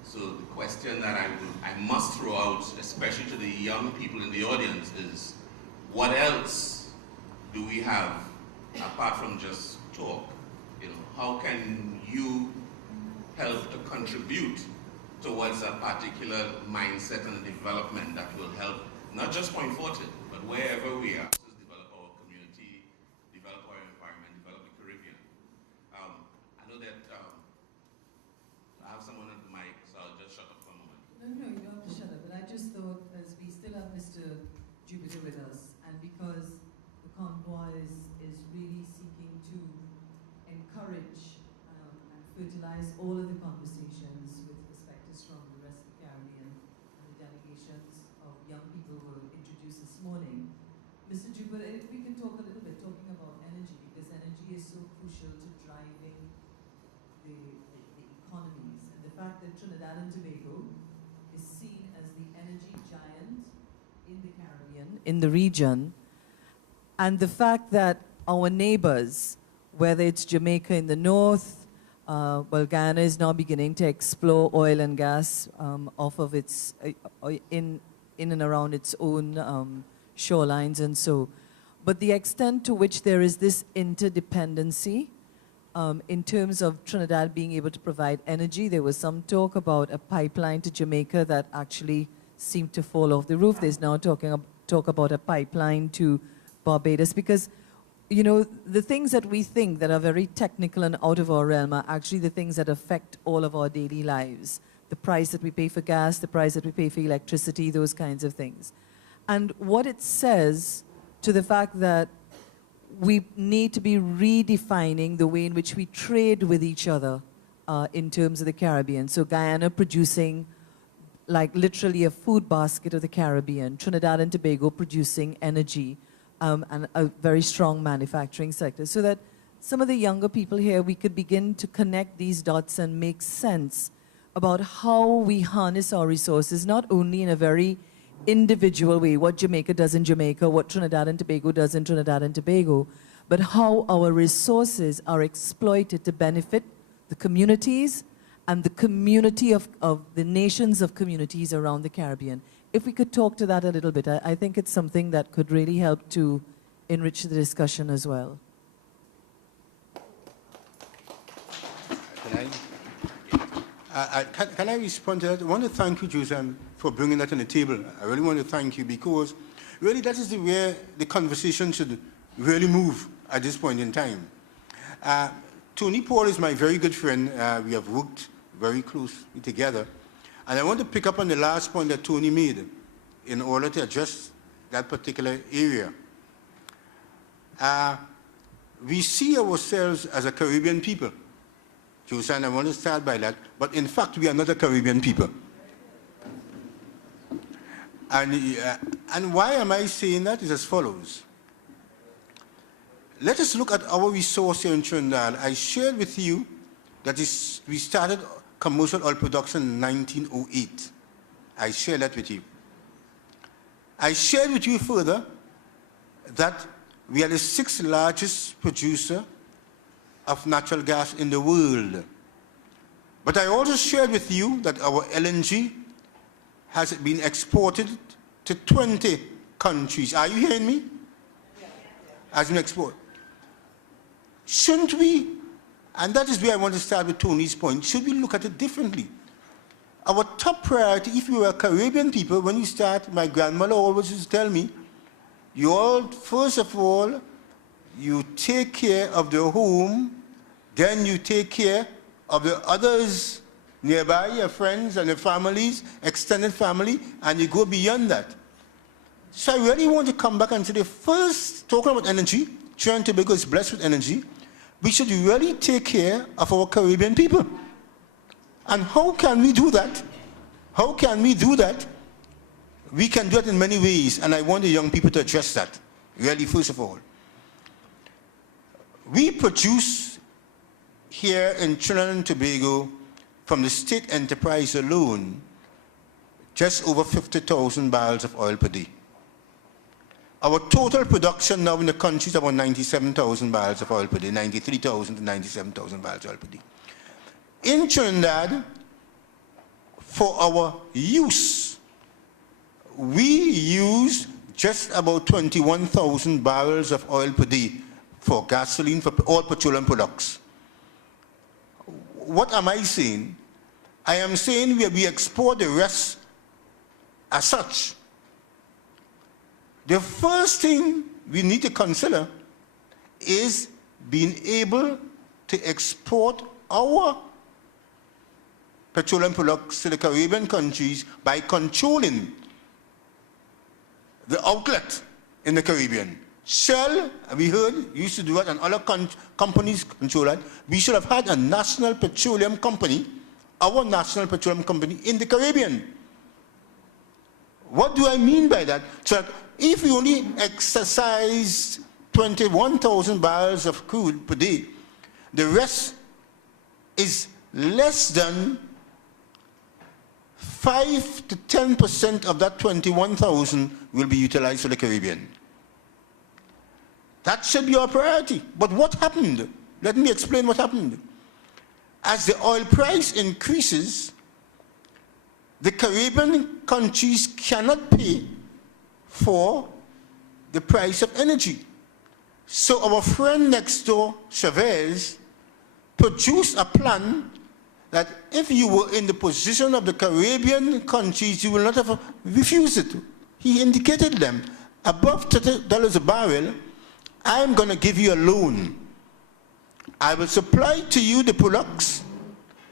So the question that I must throw out, especially to the young people in the audience, is what else do we have apart from just talk? How can you help to contribute towards a particular mindset and development that will help not just Point Fortin, but wherever we are, to develop our community, develop our environment, develop the Caribbean. I know that I have someone at the mic, so I'll just shut up for a moment. No, you don't have to shut up, but I just thought, as we still have Mr. Jupiter with us, and because the convoy is really seeking to encourage and fertilize all of the conversations with perspectives from the rest of the Caribbean and the delegations of young people who were introduced this morning. Mr. Jupiter, if we can talk a little bit, talking about energy, because energy is so crucial to driving the economies. And the fact that Trinidad and Tobago is seen as the energy giant in the Caribbean, in the region, and the fact that our neighbors, whether it's Jamaica in the north, Guyana is now beginning to explore oil and gas off of its, in and around its own shorelines and so. But the extent to which there is this interdependency in terms of Trinidad being able to provide energy, there was some talk about a pipeline to Jamaica that actually seemed to fall off the roof. There's now talk about a pipeline to Barbados, because the things that we think that are very technical and out of our realm are actually the things that affect all of our daily lives. The price that we pay for gas, the price that we pay for electricity, those kinds of things. And what it says to the fact that we need to be redefining the way in which we trade with each other in terms of the Caribbean. So Guyana producing like literally a food basket of the Caribbean, Trinidad and Tobago producing energy, and a very strong manufacturing sector, so that some of the younger people here, we could begin to connect these dots and make sense about how we harness our resources, not only in a very individual way, what Jamaica does in Jamaica, what Trinidad and Tobago does in Trinidad and Tobago, but how our resources are exploited to benefit the communities and the community of the nations of communities around the Caribbean. If we could talk to that a little bit, I think it's something that could really help to enrich the discussion as well. Can Can I respond to that? I want to thank you, Joseph, for bringing that on the table. I really want to thank you because really that is where the conversation should really move at this point in time. Tony Paul is my very good friend. We have worked very closely together. And I want to pick up on the last point that Tony made in order to address that particular area. We see ourselves as a Caribbean people. Josan, I want to start by that. But in fact, we are not a Caribbean people. And why am I saying that is as follows. Let us look at our resource here in Trinidad. I shared with you that we started commercial oil production in 1908. I shared that with you. I shared with you further that we are the 6th largest producer of natural gas in the world. But I also shared with you that our LNG has been exported to 20 countries. Are you hearing me? Has been exported. Shouldn't we, and that is where I want to start with Tony's point, should we look at it differently? Our top priority, if you are Caribbean people, when you start, my grandmother always used to tell me, you all, first of all, you take care of the home, then you take care of the others nearby, your friends and your families, extended family, and you go beyond that. So I really want to come back and say the first, talking about energy, Trinidad and Tobago is blessed with energy, we should really take care of our Caribbean people. And how can we do that? How can we do that? We can do it in many ways, and I want the young people to address that, really, first of all. We produce here in Trinidad and Tobago, from the state enterprise alone, just over 50,000 barrels of oil per day. Our total production now in the country is about 97,000 barrels of oil per day, 93,000 to 97,000 barrels of oil per day. In Trinidad, for our use, we use just about 21,000 barrels of oil per day for gasoline, for all petroleum products. What am I saying? I am saying we export the rest as such. The first thing we need to consider is being able to export our petroleum products to the Caribbean countries by controlling the outlet in the Caribbean. Shell, we heard, used to do it, and other companies control that. We should have had a national petroleum company, our national petroleum company in the Caribbean. What do I mean by that? So that if we only exercise 21,000 barrels of crude per day, the rest is less than 5 to 10% of that 21,000 will be utilized for the Caribbean. That should be our priority. But what happened? Let me explain what happened. As the oil price increases, the Caribbean countries cannot pay for the price of energy. So our friend next door, Chavez, produced a plan that if you were in the position of the Caribbean countries, you will not have refused it. He indicated them, above $30 a barrel, I'm going to give you a loan. I will supply to you the products.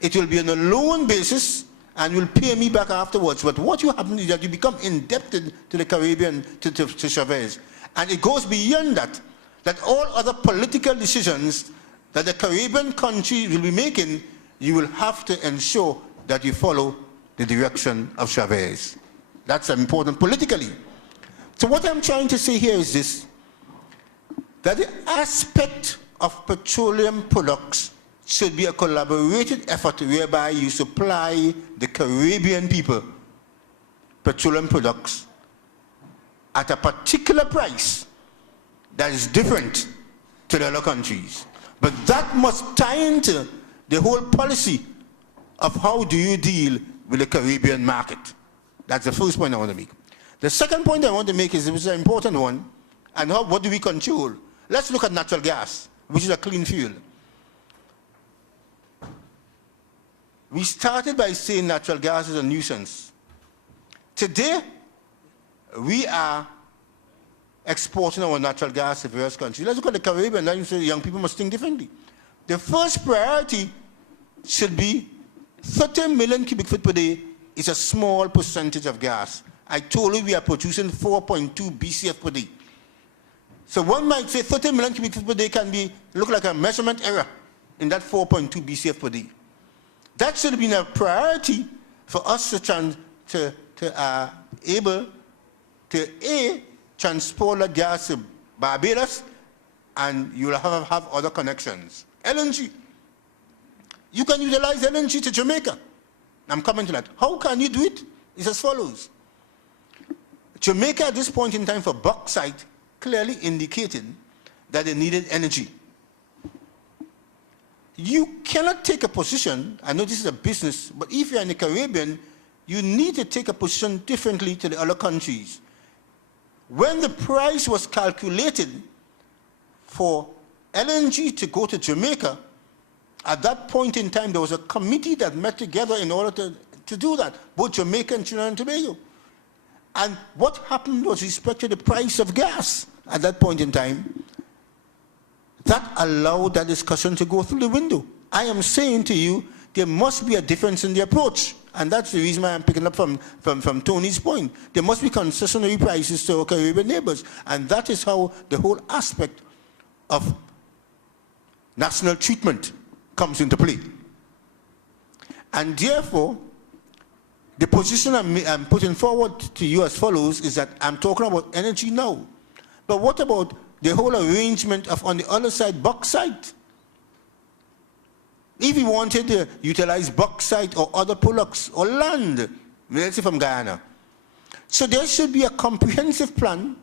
It will be on a loan basis, and you'll pay me back afterwards. But what you happen is that you become indebted to the Caribbean, to Chavez. And it goes beyond that, that all other political decisions that the Caribbean countries will be making, you will have to ensure that you follow the direction of Chavez. That's important politically. So what I'm trying to say here is this, that the aspect of petroleum products should be a collaborated effort whereby you supply the Caribbean people petroleum products at a particular price that is different to the other countries. But that must tie into the whole policy of how do you deal with the Caribbean market. That's the first point I want to make. The second point I want to make is an important one, and what do we control? Let's look at natural gas, which is a clean fuel. we started by saying natural gas is a nuisance. Today, we are exporting our natural gas to various countries. Let's look at the Caribbean. Now you say young people must think differently. The first priority should be 30 million cubic feet per day is a small percentage of gas. I told you we are producing 4.2 BCF per day. So one might say 30 million cubic feet per day can look like a measurement error in that 4.2 BCF per day. That should have been a priority for us to able to transport the gas to Barbados, and you'll have other connections. LNG. You can utilize LNG to Jamaica. I'm coming to that. How can you do it? It's as follows. Jamaica at this point in time for bauxite clearly indicated that they needed energy. You cannot take a position, I know this is a business, but if you're in the Caribbean, you need to take a position differently to the other countries. When the price was calculated for LNG to go to Jamaica, at that point in time, there was a committee that met together in order to do that, both Jamaica and Trinidad and Tobago. And what happened was respect to the price of gas at that point in time. That allowed that discussion to go through the window. I am saying to you, there must be a difference in the approach. And that's the reason why I'm picking up from Tony's point. There must be concessionary prices to our Caribbean neighbors. And that is how the whole aspect of national treatment comes into play. And therefore, the position I'm putting forward to you as follows is that I'm talking about energy now. But what about the whole arrangement of, on the other side, bauxite? If we wanted to utilize bauxite or other products or land, let's say from Guyana. So there should be a comprehensive plan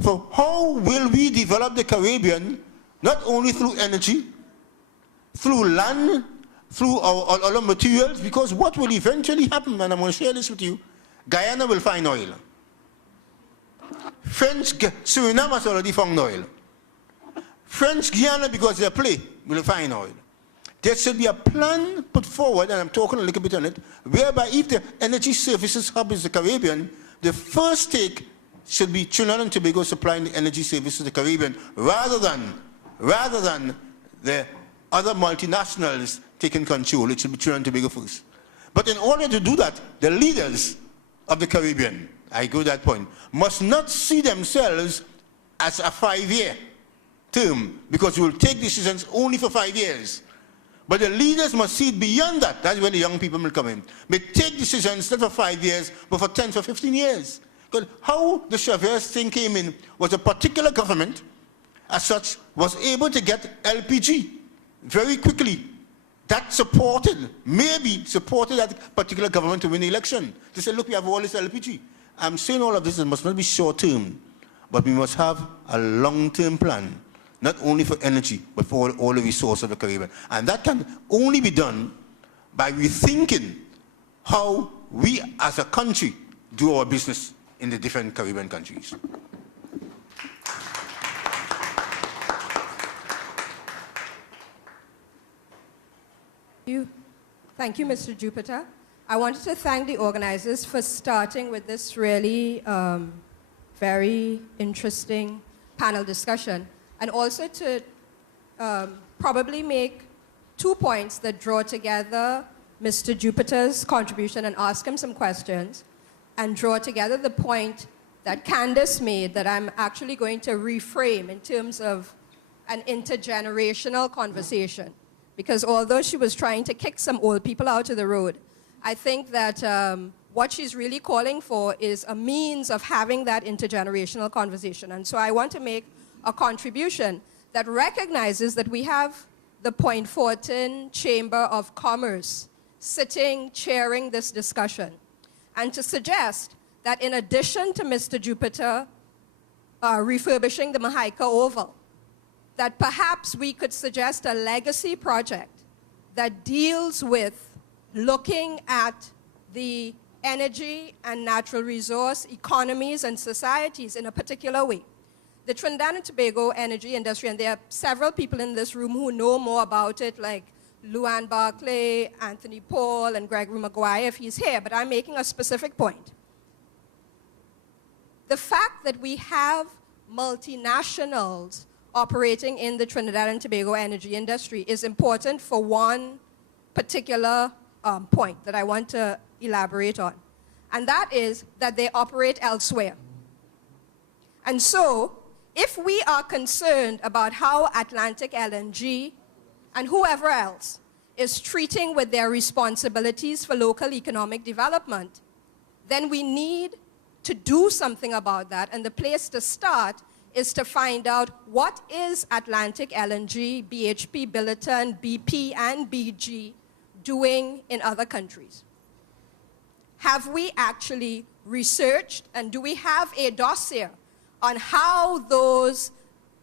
for how will we develop the Caribbean, not only through energy, through land, through our other materials, because what will eventually happen, and I'm going to share this with you, Guyana will find oil. Suriname has already found oil. French Guiana, because they play, will find oil. There should be a plan put forward, and I'm talking a little bit on it, whereby if the energy services hub is the Caribbean, the first take should be Trinidad and Tobago supplying the energy services to the Caribbean, rather than the other multinationals taking control. It should be Trinidad and Tobago first. But in order to do that, the leaders of the Caribbean, I go to that point, must not see themselves as a 5-year term, because you will take decisions only for 5 years. But the leaders must see it beyond that. That's where the young people will come in. They take decisions not for 5 years, but for 10, for 15 years. Because how the Chavez thing came in was a particular government, as such, was able to get LPG very quickly. That supported, maybe supported that particular government to win the election. They said, look, we have all this LPG. I'm saying all of this, it must not be short-term, but we must have a long-term plan. Not only for energy, but for all the resources of the Caribbean. And that can only be done by rethinking how we as a country do our business in the different Caribbean countries. Thank you, Mr. Jupiter. I wanted to thank the organizers for starting with this really very interesting panel discussion, and also to probably make 2 points that draw together Mr. Jupiter's contribution and ask him some questions, and draw together the point that Candace made that I'm actually going to reframe in terms of an intergenerational conversation. Because although she was trying to kick some old people out of the road, I think that what she's really calling for is a means of having that intergenerational conversation. And so I want to make a contribution that recognizes that we have the Point Fortin Chamber of Commerce sitting, chairing this discussion, and to suggest that in addition to Mr. Jupiter refurbishing the Mahaika Oval, that perhaps we could suggest a legacy project that deals with looking at the energy and natural resource economies and societies in a particular way. The Trinidad and Tobago energy industry, and there are several people in this room who know more about it, like Luann Barclay, Anthony Paul, and Gregory Maguire if he's here, but I'm making a specific point. The fact that we have multinationals operating in the Trinidad and Tobago energy industry is important for one particular point that I want to elaborate on. And that is that they operate elsewhere. And so, if we are concerned about how Atlantic LNG and whoever else is treating with their responsibilities for local economic development, then we need to do something about that. And the place to start is to find out what is Atlantic LNG, BHP Billiton, BP, and BG doing in other countries. Have we actually researched, and do we have a dossier on how those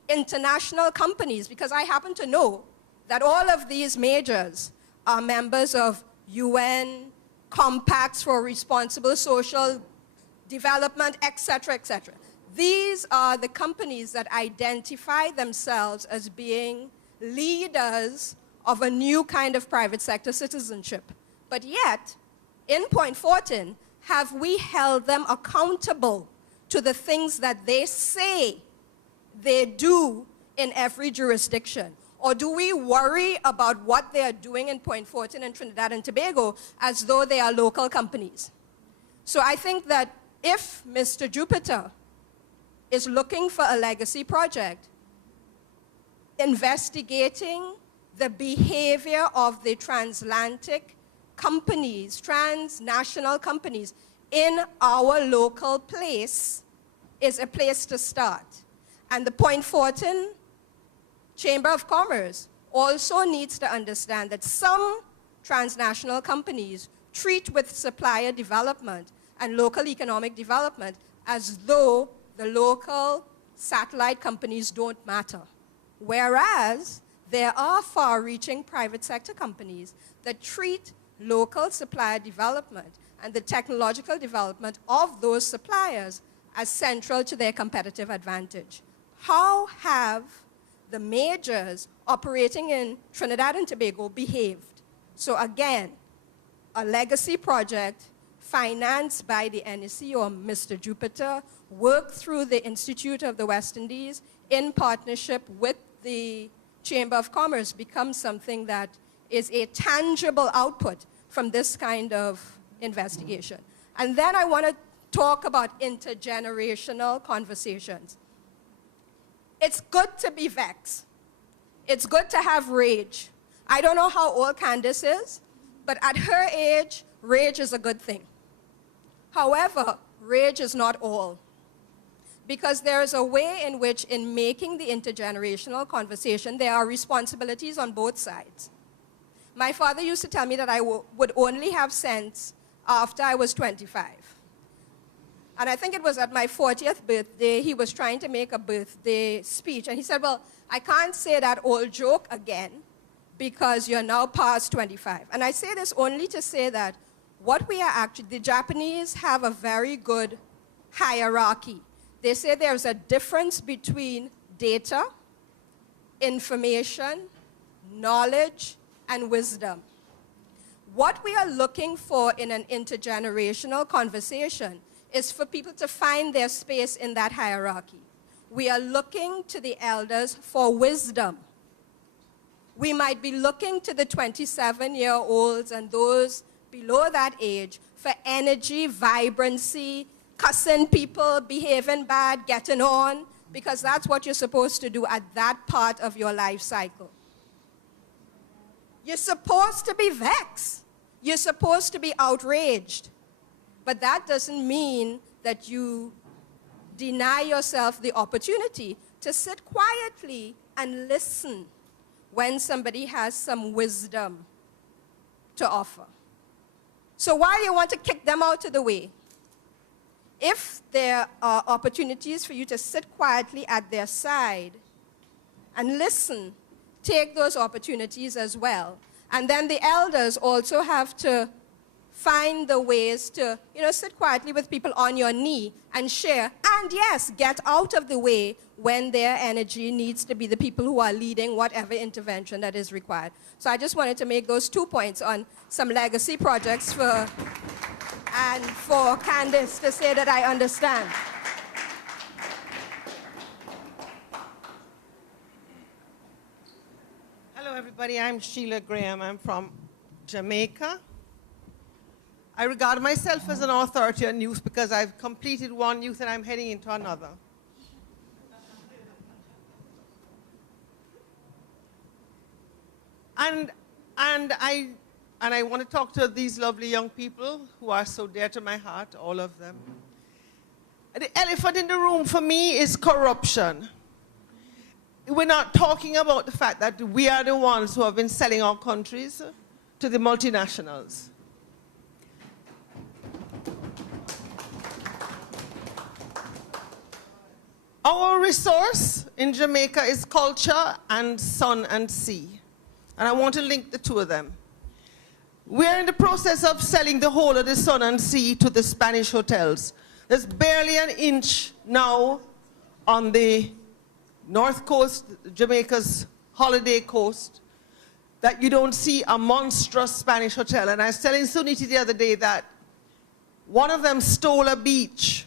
international companies, because I happen to know that all of these majors are members of UN compacts for responsible social development, etc., etc. These are the companies that identify themselves as being leaders of a new kind of private sector citizenship. But yet, in Point Fortin, have we held them accountable to the things that they say they do in every jurisdiction? Or do we worry about what they are doing in Point Fortin and Trinidad and Tobago as though they are local companies? So I think that if Mr. Jupiter is looking for a legacy project, investigating the behavior of the transatlantic companies, transnational companies in our local place is a place to start. And the Point Fortin Chamber of Commerce also needs to understand that some transnational companies treat with supplier development and local economic development as though the local satellite companies don't matter. Whereas there are far-reaching private sector companies that treat local supplier development and the technological development of those suppliers as central to their competitive advantage. How have the majors operating in Trinidad and Tobago behaved? So again, a legacy project financed by the NEC or Mr. Jupiter, worked through the Institute of the West Indies in partnership with the Chamber of Commerce becomes something that is a tangible output from this kind of investigation. And then I want to talk about intergenerational conversations. It's good to be vexed. It's good to have rage. I don't know how old Candace is, but at her age, rage is a good thing. However, rage is not all. Because there is a way in which, in making the intergenerational conversation, there are responsibilities on both sides. My father used to tell me that I would only have sense after I was 25. And I think it was at my 40th birthday, he was trying to make a birthday speech. And he said, well, I can't say that old joke again because you're now past 25. And I say this only to say that what we are actually, the Japanese have a very good hierarchy. They say there's a difference between data, information, knowledge, and wisdom. What we are looking for in an intergenerational conversation is for people to find their space in that hierarchy. We are looking to the elders for wisdom. We might be looking to the 27-year-olds and those below that age for energy, vibrancy, cussing people, behaving bad, getting on, because that's what you're supposed to do at that part of your life cycle. You're supposed to be vexed. You're supposed to be outraged. But that doesn't mean that you deny yourself the opportunity to sit quietly and listen when somebody has some wisdom to offer. So while you want to kick them out of the way, if there are opportunities for you to sit quietly at their side and listen, take those opportunities as well. And then the elders also have to find the ways to, sit quietly with people on your knee and share. And yes, get out of the way when their energy needs to be the people who are leading whatever intervention that is required. So I just wanted to make those 2 points on some legacy projects and for Candace to say that I understand. Hello, everybody. I'm Sheila Graham. I'm from Jamaica. I regard myself as an authority on youth because I've completed one youth and I'm heading into another. And I want to talk to these lovely young people who are so dear to my heart, all of them. The elephant in the room for me is corruption. We're not talking about the fact that we are the ones who have been selling our countries to the multinationals. Our resource in Jamaica is culture and sun and sea. And I want to link the two of them. We're in the process of selling the whole of the sun and sea to the Spanish hotels. There's barely an inch now on the north coast, Jamaica's holiday coast, that you don't see a monstrous Spanish hotel. And I was telling Suniti the other day that one of them stole a beach.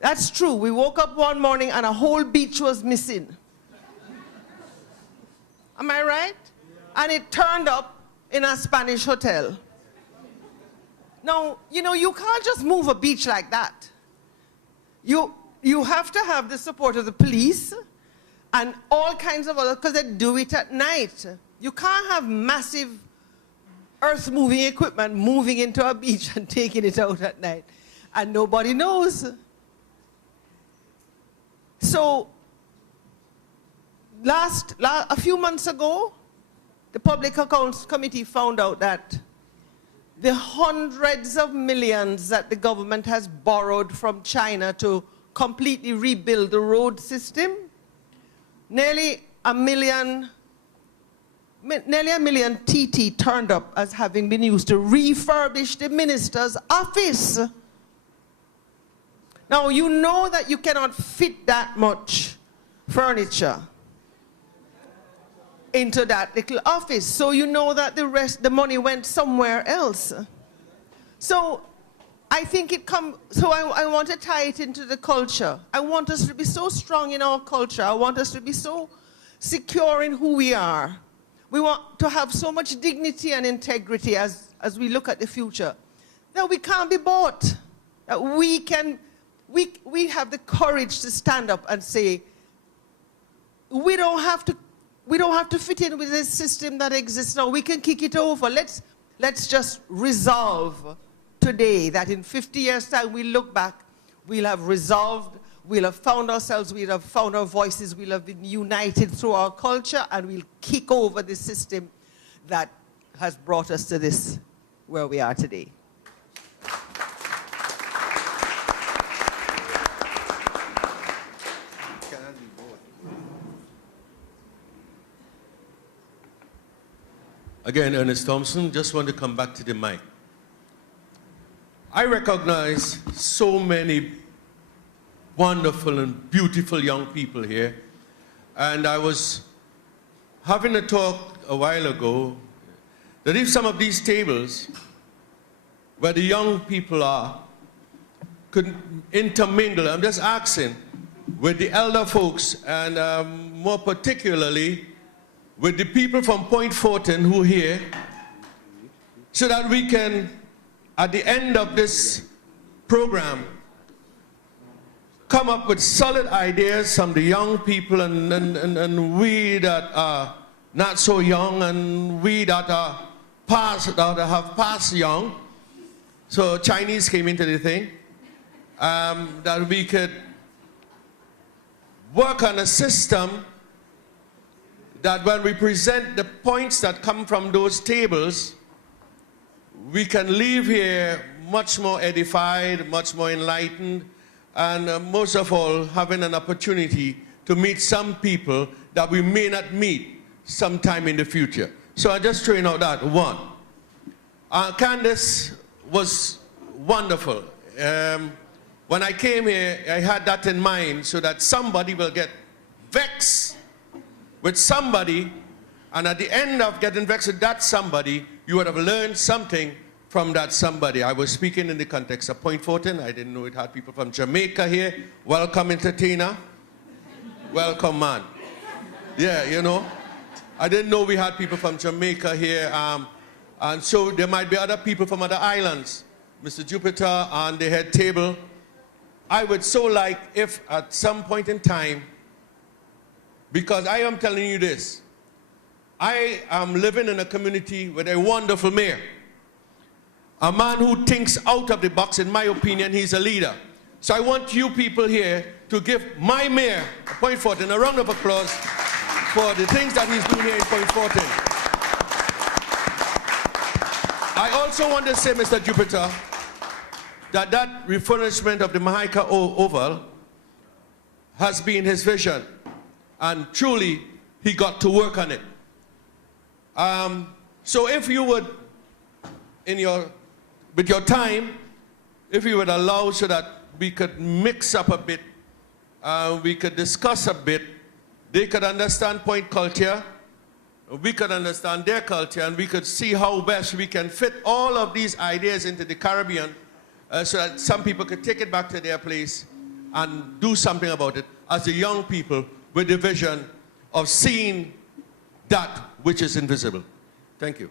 That's true. We woke up one morning and a whole beach was missing. Am I right? And it turned up in a Spanish hotel. Now, you can't just move a beach like that. You have to have the support of the police and all kinds of other, because they do it at night. You can't have massive earth-moving equipment moving into a beach and taking it out at night. And nobody knows. So, a few months ago, the Public Accounts Committee found out that the hundreds of millions that the government has borrowed from China to completely rebuild the road system, nearly a million TT turned up as having been used to refurbish the minister's office. Now, you know that you cannot fit that much furniture into that little office. So you know that the money went somewhere else. So I think I want to tie it into the culture. I want us to be so strong in our culture. I want us to be so secure in who we are. We want to have so much dignity and integrity as we look at the future that we can't be bought. That we have the courage to stand up and say, we don't have to fit in with this system that exists now. We can kick it over. Let's just resolve today that in 50 years' time we look back, we'll have resolved, we'll have found ourselves, we'll have found our voices, we'll have been united through our culture, and we'll kick over the system that has brought us to this, where we are today. Again, Ernest Thompson, just want to come back to the mic. I recognize so many wonderful and beautiful young people here. And I was having a talk a while ago that if some of these tables where the young people are could intermingle, I'm just asking, with the elder folks and more particularly with the people from Point Fortin who are here, so that we can, at the end of this program, come up with solid ideas from the young people and we that are not so young and we that are past, that have passed young. So Chinese came into the thing, that we could work on a system that when we present the points that come from those tables, we can leave here much more edified, much more enlightened, and most of all, having an opportunity to meet some people that we may not meet sometime in the future. So I'm just throwing out that one. Candace was wonderful. When I came here, I had that in mind so that somebody will get vexed with somebody, and at the end of getting vexed with that somebody, you would have learned something from that somebody. I was speaking in the context of Point Fortin. I didn't know it had people from Jamaica here. Welcome, entertainer. Welcome, man. Yeah, you know. I didn't know we had people from Jamaica here. And so there might be other people from other islands. Mr. Jupiter on the head table. I would so like if at some point in time, because I am telling you this, I am living in a community with a wonderful mayor. A man who thinks out of the box. In my opinion, he's a leader. So I want you people here to give my mayor, Point Fortin, a round of applause for the things that he's doing here in Point Fortin. I also want to say, Mr. Jupiter, that refurbishment of the Mahaika Oval has been his vision. And truly, he got to work on it. So if you would, with your time, if you would allow so that we could mix up a bit, we could discuss a bit, they could understand Point culture, we could understand their culture, and we could see how best we can fit all of these ideas into the Caribbean so that some people could take it back to their place and do something about it as the young people with the vision of seeing that which is invisible. Thank you.